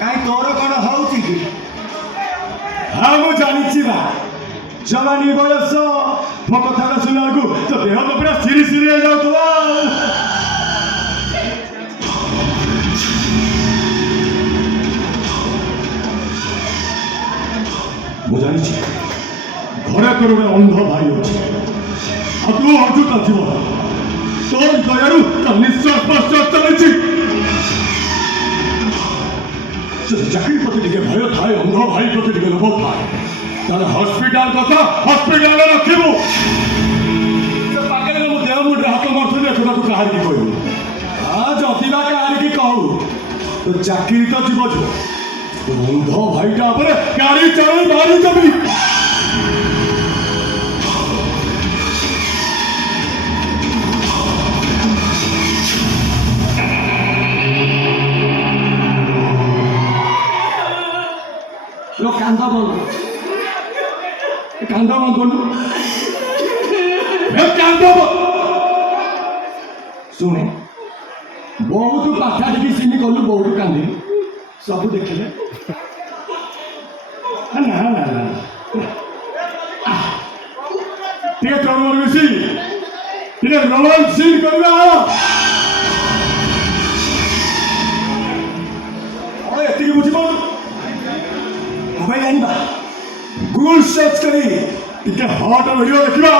କାହିଁ ତୋର କ'ଣ ହଉଛି କି? ହଁ ମୁଁ ଜାଣିଛି ବା ଜବାନୀ ବୟସ ମୋ କଥାଟା ଶୁଣିବାକୁ ତୋ ଦେହ ତ ପୁରା ସିରି ସିରି ହେଇଯାଉଥିବ। ମୁଁ ଜାଣିଛି ଘରେ ତୋର ଗୋଟେ ଅନ୍ଧ ଭାଇ ଅଛି ଆଉ ତୁ ଅଯୁତା ଥିବ ତୋ ଦୟାରୁ ତ ନିଶ୍ୱାସ ପ୍ରଶ୍ୱାସ ଚାଲିଛି। ଯଦି ଚାକିରି ପ୍ରତି ଟିକେ ଭୟ ଥାଏ ଅନ୍ଧ ଭାଇ ପ୍ରତି ଟିକେ ଲୋଭ ଥାଏ ତାହେଲେ ହସ୍ପିଟାଲ କଥା ହସ୍ପିଟାଲରେ ରଖିବୁ। ସେ ପାଖରେ ମୋ ଦେହ ମୁଣ୍ଡରେ ହାତ ମାରୁଥିଲି ଏକଥା ତୁ କାହାରିକି କହିବୁ ଯଦି ବା କାହାରିକି କହୁ ତ ଚାକିରି ତ ଯିବ ଯିବ ଅନ୍ଧ ଭାଇଟା ଉପରେ ଗାଡ଼ି ଚଳେଇ ମାରିଦେବି। କାନ୍ଦ ବନ୍ଦ କାନ୍ଦ ବନ୍ଦ କଲୁ କାନ୍ଦ ଶୁଣେ ବହୁତ ପାଠା ଟିକେ ସିନି କଲୁ ବହୁତ କାନ୍ଦିଲୁ ସବୁ ଦେଖିଲେ ନା ନା ନା ଟିକେ ତୋର ମିଶି ଟିକେ ରୋମାନ୍ସ ସିନ୍ କରିବା ଏତିକି ବୁଝିପାରୁଛୁ। ମୋବାଇଲ ଆଣିବା ଗୁଗଲ ସର୍ଚ୍ଚ କରି ଟିକେ ହଟ୍ ଭିଡ଼ିଓ ଦେଖିବା।